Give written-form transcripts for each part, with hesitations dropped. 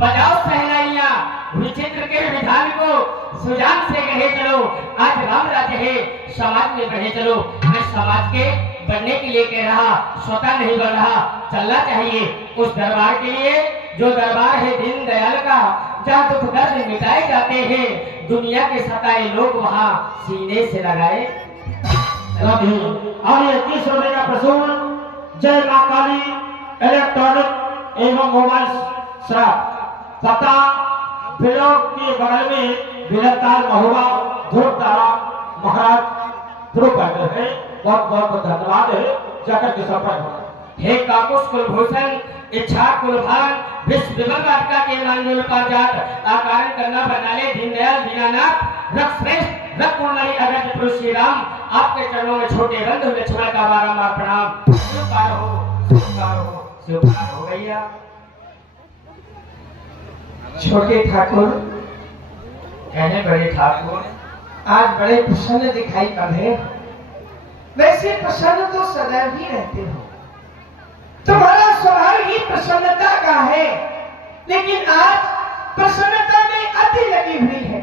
बजाओ सहनाइयां, विचित्र के विधान को सुजान से कहे चलो। आज राम राज्य है, समाज में बढ़े चलो। मैं समाज के बढ़ने के लिए कह रहा, स्वतः नहीं बढ़ रहा। चलना चाहिए उस दरबार के लिए जो दरबार है दीन दयाल का, जहाँ दुख दर्द मिटाए जाते हैं, दुनिया के सताए लोग वहाँ सीने से लगाए। आगे 30 रुपए का प्रसून जय मां काली इलेक्ट्रॉनिक एवं मोबाइल शॉप, पता बिलोक के बगल में विलताल महुआ धूपतारा महाराज प्रो करते हैं। बहुत बहुत धन्यवाद है, जाकर के सफल हो। हे काकुश कुलभूषण इच्छा कुलभान विश्व विभा के मानजूल पर जात आकारण करना बनाले दीनदयाल दीनानाथ रक्त श्रेष्ठ रक्त पूर्णि अगस्त पुरुष श्री राम, आपके चरणों में छोटे बंधु लक्ष्मण का बारंबार प्रणाम। स्वीकार हो, स्वीकार हो, स्वीकार हो भैया। छोटे ठाकुर, कहने बड़े ठाकुर, आज बड़े प्रसन्न दिखाई पड़ रहे हो। वैसे प्रसन्न तो सदैव ही रहते हो, तुम्हारा स्वभाव ही प्रसन्नता का है, लेकिन आज प्रसन्नता में अति लगी हुई है।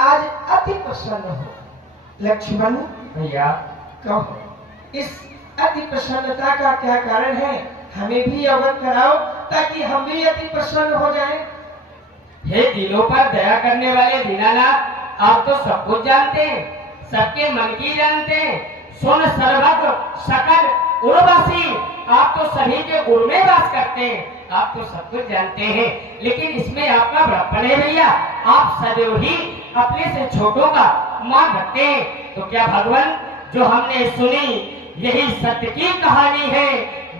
आज अति प्रसन्न हो। लक्ष्मण भैया कहो, इस अति प्रसन्नता का क्या कारण है? हमें भी अवगत कराओ ताकि हम भी अति प्रसन्न हो जाएं। हे दिलों पर दया करने वाले दीनानाथ, आप तो सब कुछ जानते हैं, सबके मन की जानते हैं। सुन सर्वज्ञ सकल उर्वशी, आप तो सभी के उर में वास करते हैं, आप तो सब कुछ जानते हैं। लेकिन इसमें आपका बड़प्पन है भैया, आप सदैव ही अपने से छोटों का मान रखते हैं। तो क्या भगवान जो हमने सुनी यही सत्य की कहानी है?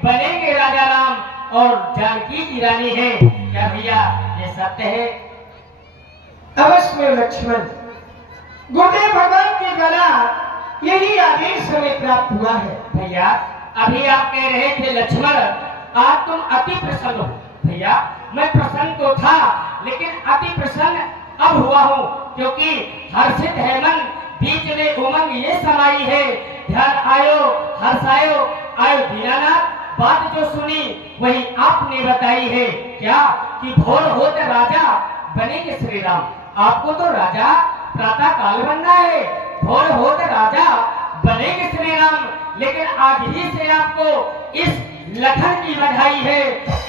बनेंगे राजा राम और जानकी की रानी है, क्या भैया ये सत्य है? अवश्य में लक्ष्मण, गुरुदेव भगवान के द्वारा यही आदेश हमें प्राप्त हुआ है। भैया अभी आप कह रहे थे लक्ष्मण आज तुम अति प्रसन्न हो। भैया मैं प्रसन्न तो था, लेकिन अति प्रसन्न अब हुआ हूँ, क्योंकि हर्षित है मन, बीच में उमंग ये समाई है। ध्यान आयो हर्षायो आयो दीनानाथ, बात जो सुनी वही आपने बताई है। क्या कि भोर होते राजा बनेंगे श्री राम। आपको तो राजा प्रातः काल बनना है, भोर होते राजा बनेंगे श्री राम। लेकिन आज ही से आपको इस लखन की बधाई है,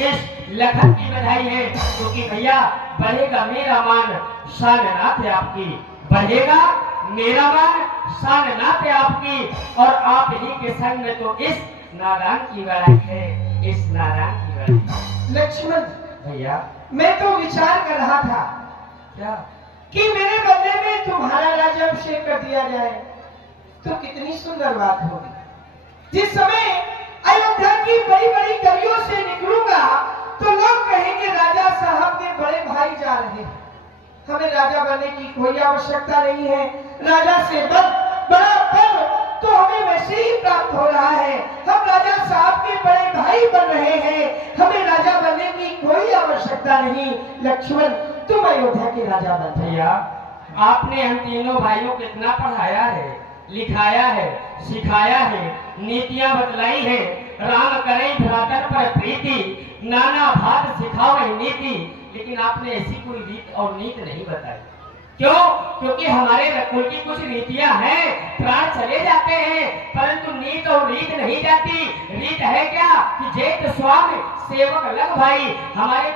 इस लखन की बधाई है, क्योंकि भैया बढ़ेगा मेरा मान शान नाथ है आपकी, बढ़ेगा मेरा मान शान नाथ है आपकी। और आप ही के संग में तो इस नारायण की बड़ाई है, इस नारायण की बड़ाई। लक्ष्मण भैया मैं तो विचार कर रहा था क्या कि मेरे बदले में तुम्हारा राज्याभिषेक कर दिया जाए तो कितनी सुंदर बात होगी। जिस समय अयोध्या की बड़ी बड़ी गलियों से निकलूंगा तो लोग कहेंगे राजा साहब के बड़े भाई जा रहे हैं, हमें राजा बनने की कोई आवश्यकता नहीं है। राजा से बड़ा पद तो हमें वैसे ही प्राप्त हो रहा है, हम राजा साहब के बड़े भाई बन रहे हैं, हमें राजा बनने की कोई आवश्यकता नहीं। लक्ष्मण तुम अयोध्या के राजा बन। भैया आपने हम तीनों भाइयों को इतना पढ़ाया है, लिखाया है, सिखाया है, नीतियां बतलाई है। राम करे भ्रातर पर प्रीति, नाना भात सिखाओ नीति। लेकिन आपने ऐसी कोई रीत और नीति नहीं बताई। क्यों? क्योंकि हमारे रकुल की कुछ रीतियां हैं, प्राण चले जाते हैं, परंतु नीत और रीत नहीं जाती। रीत है क्या कि जेठ स्वामी सेवक लग भाई, हमारे